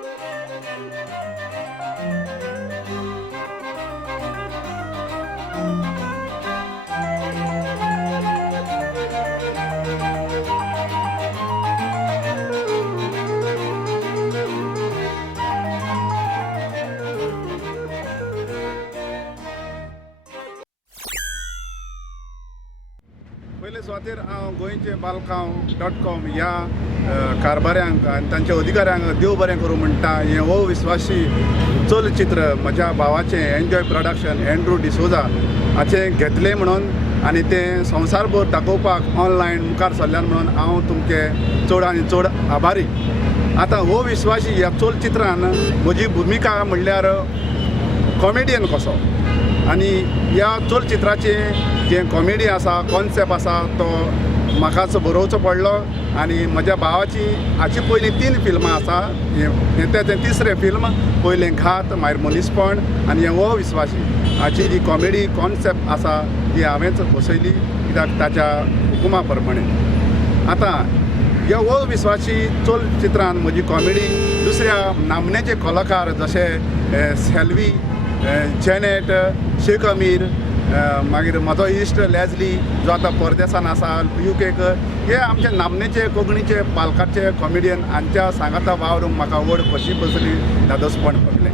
पयले सुवातेर हांव गोंयचे balkav.com ह्या कारभाऱ्यांक आनी तांच्या अधिकाऱ्यांक देव बरें करूं म्हणटा. हें अविस्वासी चलचित्र म्हज्या भावाचें एन्जॉय प्रोडक्शन एंड्रू डिसोजा हाचें घेतलें म्हणून आनी तें संवसारभर दाखोवपाक ऑनलायन मुखार सरल्यान म्हणून हांव तुमचे चड आनी चड आभारी. आतां अविस्वासी ह्या चलचित्रान म्हजी भुमिका म्हणल्यार कॉमेडियन कसो आनी ह्या चलचित्राचें जें कॉमेडी आसा कॉन्सेप्ट आसा तो म्हाकाच बरोवचो पडलो आनी म्हज्या भावाची हाची पयलीं 3 फिल्मां आसा. हें तें तिसरें फिल्म. पयलें घात, मागीर मनीसपण आनी हें अविस्वासी. हाची जी कॉमेडी कॉन्सेप्ट आसा ती हांवेंच बसयली कित्याक ताच्या हुकुमा प्रमाणे. आतां ह्या अविस्वासी चलचित्रान म्हजी कॉमेडी दुसऱ्या नामनेचे कलाकार जशे सेल्वी, जेनेट, शेख अमीर, मागीर म्हजो इश्ट लेझली जो आतां परदेसान आसा UKक, हे आमचे नामनेचे कोंकणीचे पालकाचे कॉमेडियन हांच्या सांगाता वावरूंक म्हाका व्हड खोशी बसली, धादोसपण भोगलें.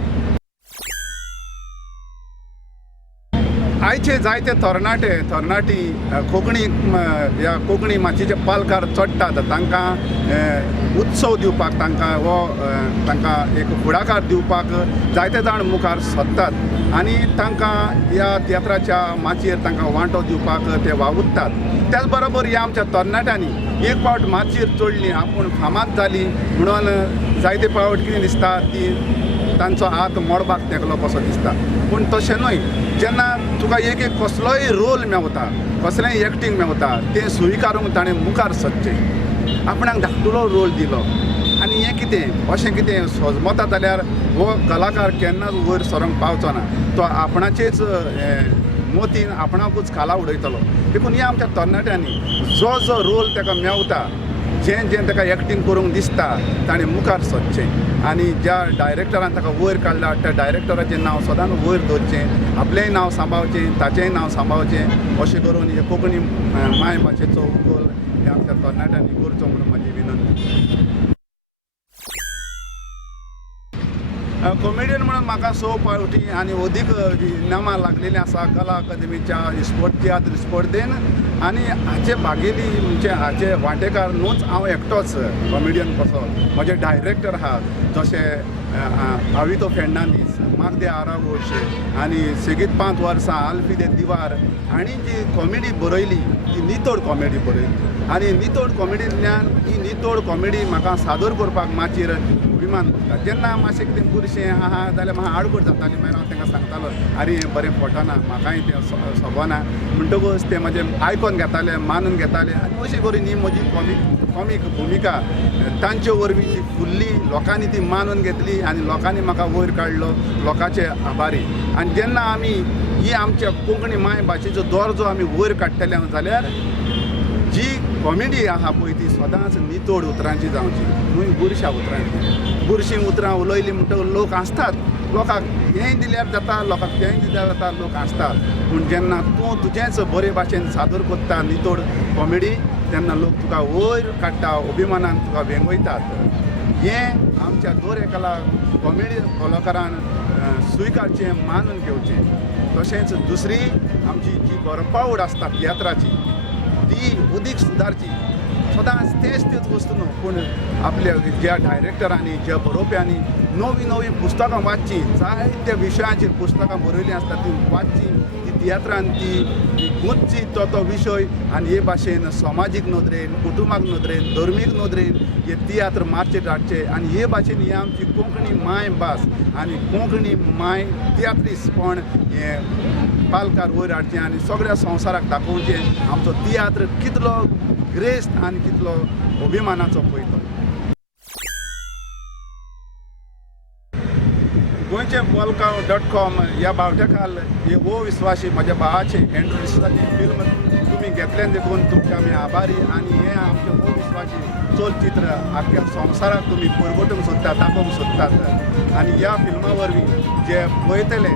आयचे जायते तरणाटी कोंकणी ह्या कोंकणी माचयेचे पालकार चडटात. तांकां उत्सव दिवपाक तांकां एक फुडाकार दिवपाक जायते जाण मुखार सरतात आनी तांकां ह्या तियात्राच्या माचयेर तांकां वांटो दिवपाक ते वावुरतात. त्याच बरोबर ह्या आमच्या तरणाट्यांनी एक फावट माचयेर चडलीं आपूण फामाद जालीं म्हणून जायते फावट कितें दिसता ती तांचो हात मोडपाक तेकलो कसो दिसता. पूण तशें न्हय. जेन्ना तुका एक कसलोय रोल मेवता, कसलेंय एक्टींग मेवता, तें स्विकारूंक ताणें मुखार सरचें. आपणाक धाकटुलो रोल दिलो आनी हें कितें अशें कितें सोजमता जाल्यार हो कलाकार केन्नाच वयर सरोंक पावचो ना. तो आपणाचेच मोतीन आपणाकूच खाला उडयतलो. देखून ह्या आमच्या तरणाट्यांनी जो जो रोल ताका मेवता, जें जें ताका एक्टींग करूंक दिसता ताणें मुखार सरचें आनी ज्या डायरेक्टरान ताका वयर काडला त्या डायरेक्टराचें नांव सदांच वयर दवरचें, आपलेंय नांव सांबाळचें, ताचेंय नांव सांबाळचें. अशें करून हे कोंकणी मायभाशेचो उगोल हे आमच्या तरणाट्यांनी करचो म्हणून म्हाजी विनंती. कॉमेडियन म्हणून म्हाका 6 फावटी आनी अदीक इनामां लागलेलीं आसा कला अकादेमीच्या तियात्र स्पर्धेन आनी हाचे भागेली म्हणजे हाचे वांटेकार न्हूच हांव एकटोच कॉमेडियन कसो. म्हजे डायरेक्टर आहात जशे आवितो फेर्नांदीस, मागदे आरागोश आनी सेगीत 5 वर्सां आल्फी दे दिवार हांणी जी कॉमेडी बरयली ती नितोड कॉमेडी बरयली आनी नितोड कॉमेडींतल्यान ही नितोड कॉमेडी म्हाका सादर करपाक माचयेर अभिमान करता. जेन्ना मातशें कितें बुरशें आहा जाल्यार म्हाका आडखड जाताली. मागीर हांव तांकां सांगतालो आरे हें बरें पटना, म्हाकाय तें सोबना म्हणटकूच ते म्हजें आयकोन घेताले, मानून घेताले आनी अशी करून ही म्हजी कॉमीक भुमिका तांचे वरवीं जी फुल्ली लोकांनी ती मानून घेतली आनी लोकांनी म्हाका वयर काडलो. लोकांचे आभारी. आनी जेन्ना आमी ही आमच्या कोंकणी मायभाशेचो दर्जो आमी वयर काडटले जाल्यार जी कॉमेडी आहा पळय ती सदांच नितोड उतरांची जावची, न्हय बुरश्या उतरांची. बुरशीं उतरां उलयलीं म्हणटकच लोक हांसतात. लोकांक हेंय दिल्यार जाता, लोकांक तेंय दिल्यार जाता, लोक हांसतात. पूण जेन्ना तूं तुजेंच बरे भाशेन सादर करता नितोड कॉमेडी तेन्ना लोक तुका वयर काडटा, अभिमानान तुका वेंगयतात. हें आमच्या दर एका कॉमेडी कलाकारान स्विकारचें, मानून घेवचें. तशेंच दुसरी आमची जी बरपावड आसता तियात्राची ती अदीक सुदारची. सदांच तेच वस्तू न्हू पूण आपल्या ज्या डायरेक्टरांनी ज्या बरोवप्यांनी नवीं पुस्तकां वाचची, जायत्या विशयांचेर पुस्तकां बरयलीं आसता ती वाचची, ती तियात्रान ती गुंतची तो विशय आनी हे भाशेन समाजीक नदरेन, कुटुंबाक नदरेन, धर्मीक नदरेन हे तियात्र माचयेर हाडचे आनी हे भाशेन ही आमची कोंकणी मायभास आनी कोंकणी माय तियात्रीसपण हें पालकार वयर हाडचें आनी सगळ्या संवसाराक दाखोवचें आमचो तियात्र कितलो ग्रेस्त आनी कितलो अभिमानाचो पळय तो. गोंयचे Bolkav.com ह्या बावट्याकाल हे वो विस्वाशी म्हज्या भावाचे एंड्रू डिसोजाचे फिल्म तुमी घेतल्यान देखून तुमचे आमी आभारी आनी हे आमचे वो विस्वाशी चलचित्र आख्या संवसाराक तुमी परगटूंक सोदतात दाखोवंक सोदतात आनी ह्या फिल्मा वरवीं जे पळयतले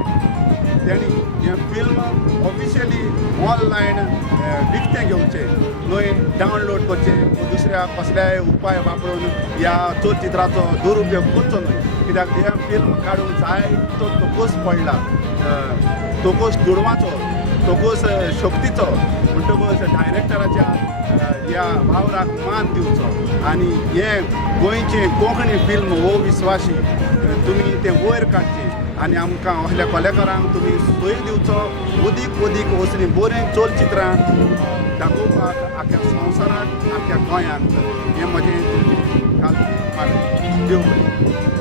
त्यांनी हे फिल्म ऑफिशियली ऑनलायन विकतें घेवचें न्हय डावनलोड करचें दुसऱ्या कसल्याय उपाय वापरून ह्या चलचित्राचो दुरुपयोग करचो न्हय कित्याक हे फिल्म काडूंक जाय तो तोकूस पडला तोकूस दुडवाचो तोकूस शक्तीचो म्हणटकूच डायरेक्टराच्या ह्या वावराक मान दिवचो आनी हे गोंयचें कोंकणी फिल्म वो विस्वाशी तुमी तें वयर काडचें आनी आमकां असल्या कलाकारांक तुमी सोय दिवचो अदीक अदीक वचनी बरें चलचित्रां दाखोवपाक आख्या संवसाराक आख्या गोंयांत हें म्हजें तुमचें देव बरें